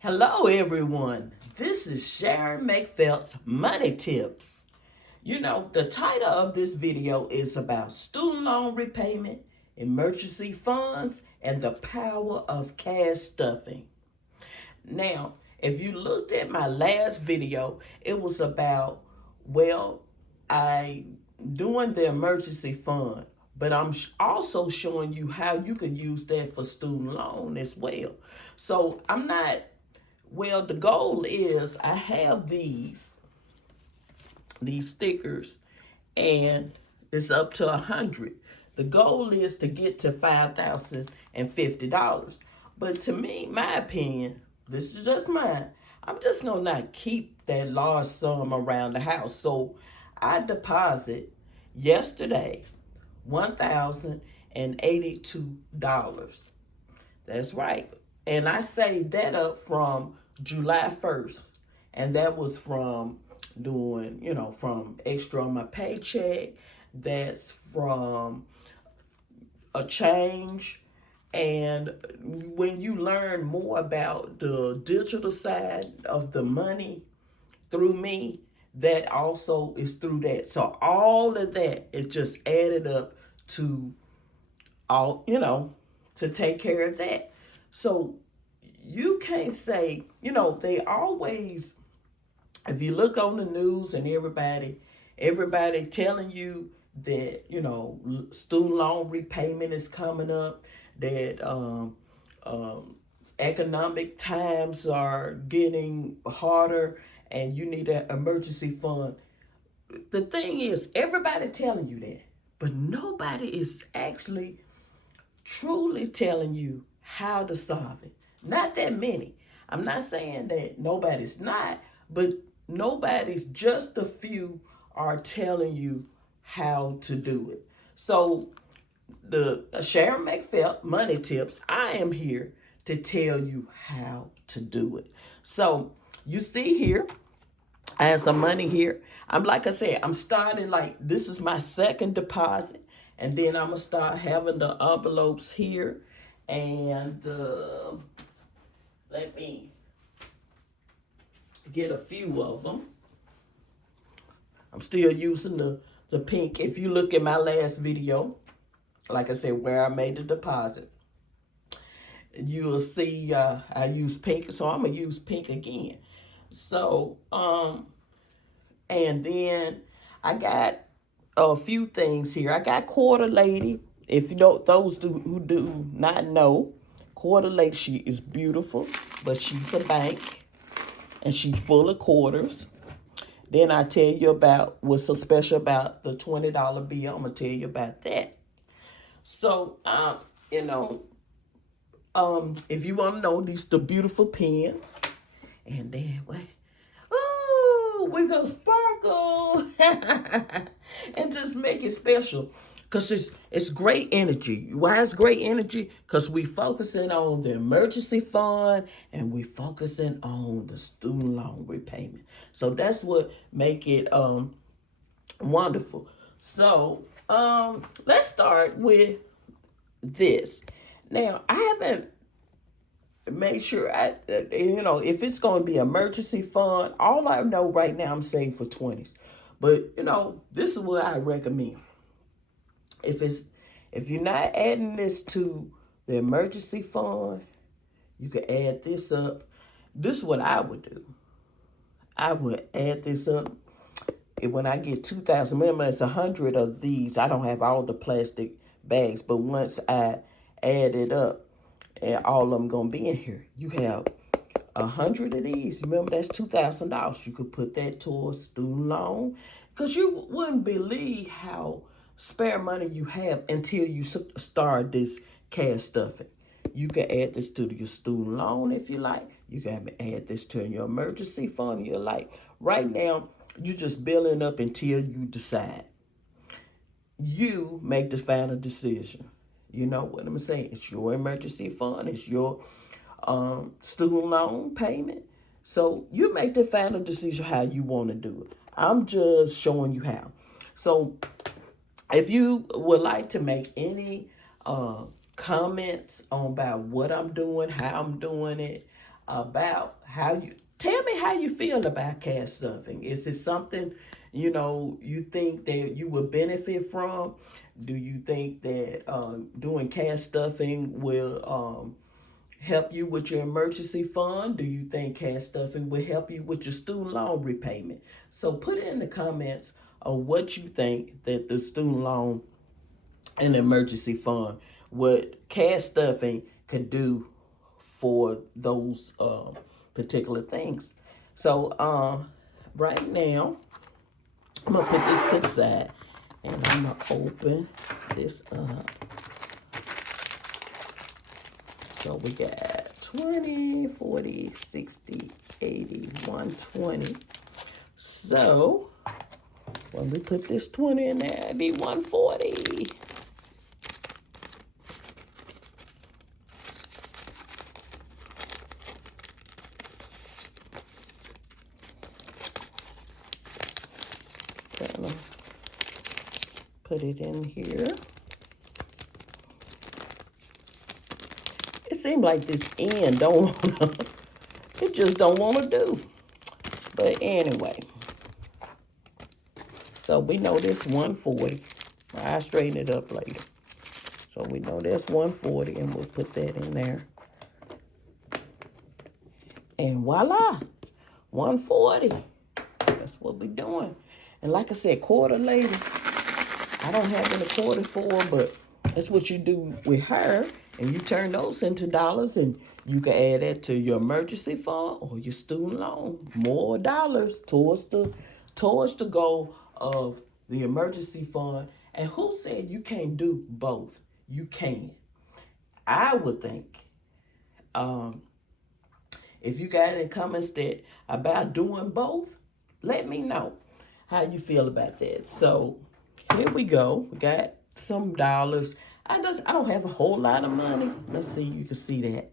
Hello, everyone. This is Sharon McFelt's Money Tips. The title of this video is about student loan repayment, emergency funds, and the power of cash stuffing. Now, if you looked at my last video, it was about, well, I doing the emergency fund, but I'm also showing you how you can use that for student loan as well. So I'm not well, the goal is I have these stickers, and it's up to 100. The goal is to get to $5,050. But to me, my opinion, this is just mine. I'm just gonna not keep that large sum around the house. So I deposit yesterday $1,082. That's right. And I saved that up from July 1st. And that was from doing, from extra on my paycheck. That's from a change. And when you learn more about the digital side of the money through me, that also is through that. So all of that is just added up to all, to take care of that. So you can't say, they always, if you look on the news and everybody telling you that, student loan repayment is coming up, that economic times are getting harder and you need an emergency fund. The thing is, everybody telling you that, but nobody is actually truly telling you how to solve it. Not that many. I'm not saying that nobody's not, but nobody's, just a few are telling you how to do it. So the Sharon McFelt Money Tips, I am here to tell you how to do it. So you see here, I have some money here. Like I said, I'm starting, like, this is my second deposit. And then I'm going to start having the envelopes here. And let me get a few of them. I'm still using the pink. If you look at my last video, like I said, where I made the deposit, you will see I use pink. So I'm going to use pink again. So, and then I got a few things here. I got Quarter Lady. If you know, who do not know, Quarter Lady, she is beautiful, but she's a bank, and she's full of quarters. Then I tell you about what's so special about the $20 bill. I'm gonna tell you about that. So, if you want to know, these the beautiful pens, and then what? Ooh, we gonna sparkle and just make it special. Cause it's great energy. Why is great energy? Cause we focusing on the emergency fund and we focusing on the student loan repayment. So that's what make it wonderful. So let's start with this. Now I haven't made sure if it's going to be emergency fund. All I know right now, I'm saving for 20s, but this is what I recommend. If you're not adding this to the emergency fund, you can add this up. This is what I would do. I would add this up. And when I get 2,000, remember it's 100 of these. I don't have all the plastic bags, but once I add it up, and all of them gonna be in here, you have 100 of these. Remember, that's $2,000. You could put that towards student loan, because you wouldn't believe how spare money you have until you start this cash stuffing. You can add this to your student loan if you like. You can add this to your emergency fund if you like. Right now, you're just building up until you decide. You make the final decision. You know what I'm saying? It's your emergency fund. It's your student loan payment. So you make the final decision how you want to do it. I'm just showing you how. So if you would like to make any comments on about what I'm doing, how I'm doing it, about how you tell me how you feel about cash stuffing. Is it something you think that you would benefit from? Do you think that doing cash stuffing will help you with your emergency fund? Do you think cash stuffing will help you with your student loan repayment? So put it in the comments of what you think that the student loan and emergency fund, what cash stuffing could do for those particular things. So right now, I'm gonna put this to the side and I'm gonna open this up. So we got 20, 40, 60, 80, 120. So when we put this 20 in there, it'd be 140. Gonna put it in here. It seems like this end don't wanna, it just don't want to do. But anyway, so we know this 140. I'll straighten it up later. So we know that's 140 and we'll put that in there. And voila, 140. That's what we're doing. And like I said, quarter later, I don't have any quarters for her, but that's what you do with her. And you turn those into dollars and you can add that to your emergency fund or your student loan. More dollars towards the goal of the emergency fund. And who said you can't do both? You can. I would think, if you got any comments that about doing both, let me know how you feel about that. So here we go. We got some dollars. I don't have a whole lot of money. Let's see, you can see that.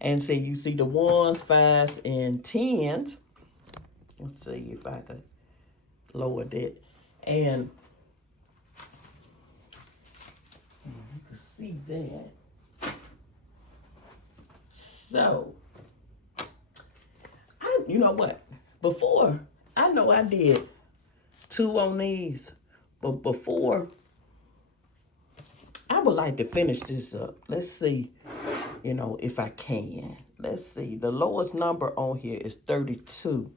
And see, you see the ones, fives, and tens. Let's see if I could lower that. And you can see that. So, you know what? Before, I know I did 2 on these, but before, I would like to finish this up. Let's see, if I can. Let's see. The lowest number on here is 32.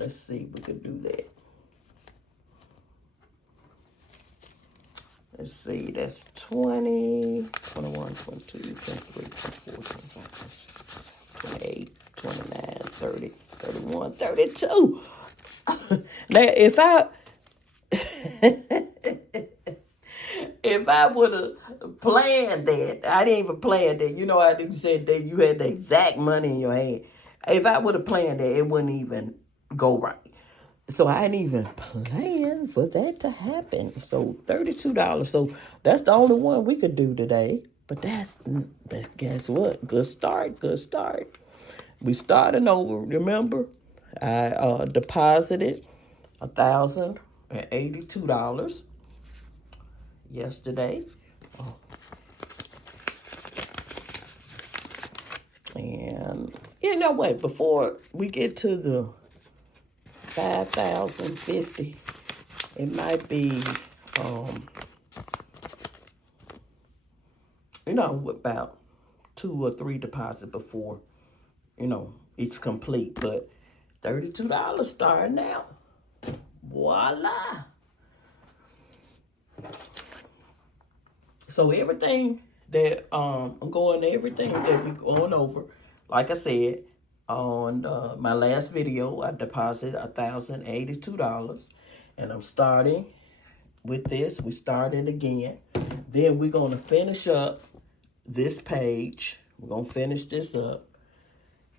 Let's see if we can do that. Let's see. That's 20, 21, 22, 23, 24, 25, 28, 29, 30, 31, 32. Now, if I would have planned that, I didn't even plan that. I think you said that you had the exact money in your hand. If I would have planned that, it wouldn't even go right. So I didn't even plan for that to happen. So $32. So that's the only one we could do today. But that's guess what? Good start. We starting over. Remember, I deposited $1,082 yesterday. And you know what? Before we get to the 5,050, it might be about 2 or 3 deposits before it's complete. But $32 starting out. Voila. So everything that I'm going to everything that we're going over, like I said, on my last video, I deposited $1,082. And I'm starting with this. We started again. Then we're going to finish up this page. We're going to finish this up.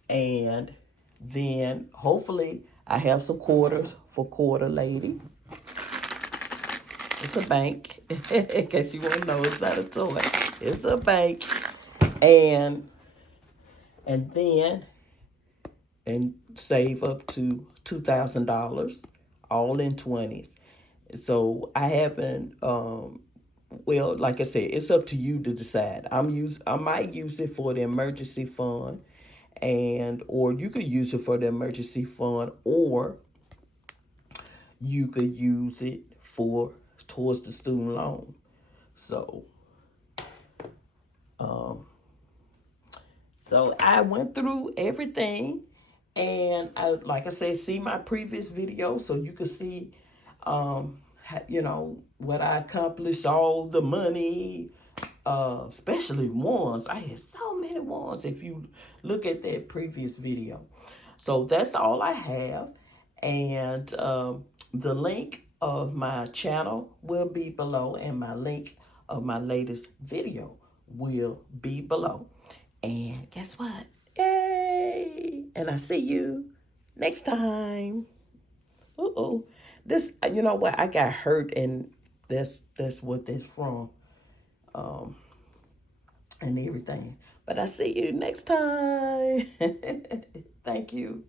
And then hopefully I have some quarters for quarter lady. It's a bank. In case you want to know, it's not a toy. It's a bank. And then save up to $2,000, all in 20s. So I haven't, like I said, it's up to you to decide. I might use it for the emergency fund, and or you could use it for the emergency fund, or you could use it for towards the student loan. So so I went through everything, and like I said, see my previous video so you can see, what I accomplished, all the money, especially ones. I had so many ones if you look at that previous video. So that's all I have. And the link of my channel will be below, and my link of my latest video will be below. And guess what? Yay! And I see you next time. Uh-oh. This, you know what? I got hurt, and that's what that's from, and everything. But I see you next time. Thank you.